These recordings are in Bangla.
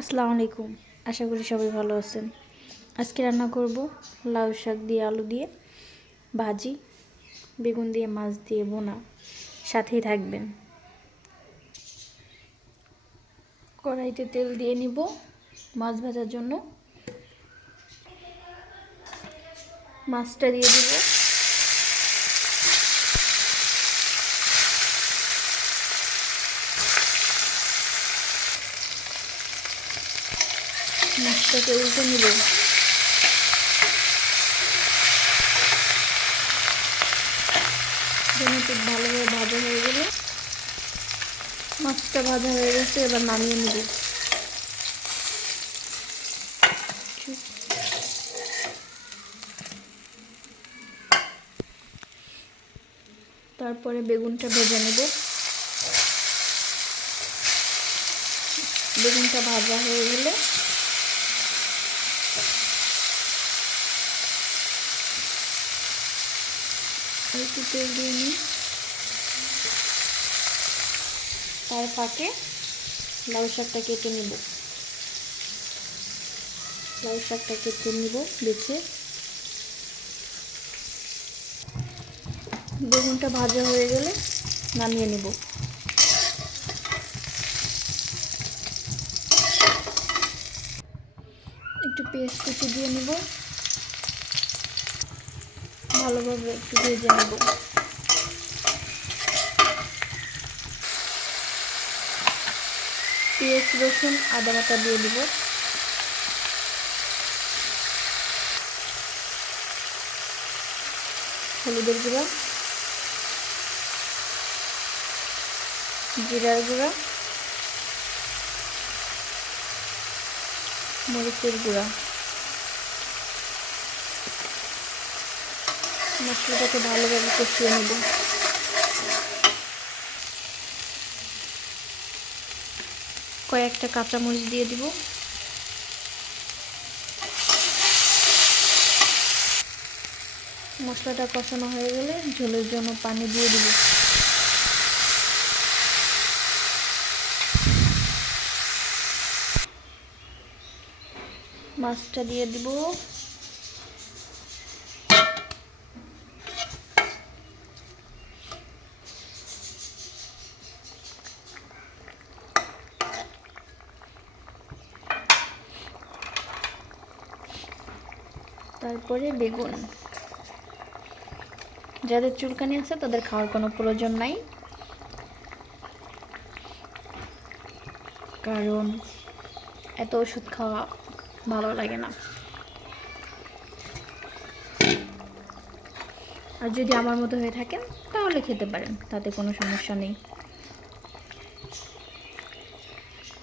আসসালামু আলাইকুম। আশা করি সবাই ভালো আছেন। আজকে রান্না করব লাউ শাক দিয়ে আলু দিয়ে ভাজি, বেগুন দিয়ে মাছ দিয়ে বোনা। সাথেই থাকবেন। কড়াইতে তেল দিয়ে নিব মাছ ভাজার জন্য। মাছটা দিয়ে দিব। মাছটাকে উল্টে নিব। খুব ভালোভাবে ভাজা হয়ে গেলে মাছটা ভাজা হয়ে গেছে, এবার নামিয়ে নিব। তারপরে বেগুনটা ভেজে নেব। বেগুনটা ভাজা হয়ে গেলে একটু তেল দিয়ে নিই। তার ফাঁকে লাউ শাকটা কেটে নেব। লাউ শাকটা কেটে নিব বেছে। বেগুনটা ভাজা হয়ে গেলে নামিয়ে নেব। একটু পেঁয়াজ কুচি দিয়ে নিব। ভালোভাবে একটু ভেজে নেব। পেঁয়াজ রসুন আদা বাটা দিয়ে দিব। হলুদের গুঁড়া, জিরার গুঁড়া, মরিচের গুঁড়া। মশলাটাকে ভালোভাবে কষিয়ে নেব। কয়েকটা কাঁচামরিচ দিয়ে দিব। মশলাটা কষানো হয়ে গেলে ঝোলের জন্য পানি দিয়ে দিব। মাছটা দিয়ে দিব। তারপরে বেগুন। যাদের চুলকানি আছে তাদের খাওয়ার কোনো প্রয়োজন নাই, কারণ এত ওষুধ খাওয়া ভালো লাগে না। আর যদি আমার মতো হয়ে থাকেন তাহলে খেতে পারেন, তাতে কোনো সমস্যা নেই।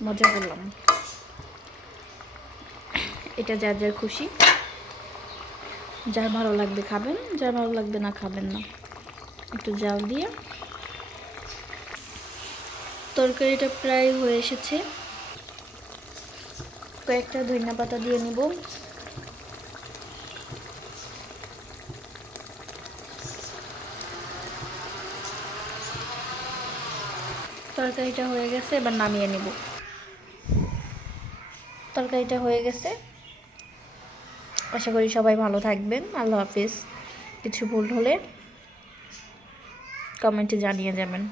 মজা করলাম। এটা যার যার খুশি, যার ভালো লাগবে খাবেন, যার ভালো লাগবে না খাবেন না। একটু জাল দিয়ে তরকারিটা প্রায় হয়ে এসেছে। কয়েকটা ধনিয়া পাতা দিয়ে নিব। তরকারিটা হয়ে গেছে, এবার নামিয়ে নিব। তরকারিটা হয়ে গেছে। আশা করি সবাই ভালো থাকবেন। আল্লাহ হাফিজ। কিছু ভুল হলে কমেন্টে জানিয়ে যাবেন।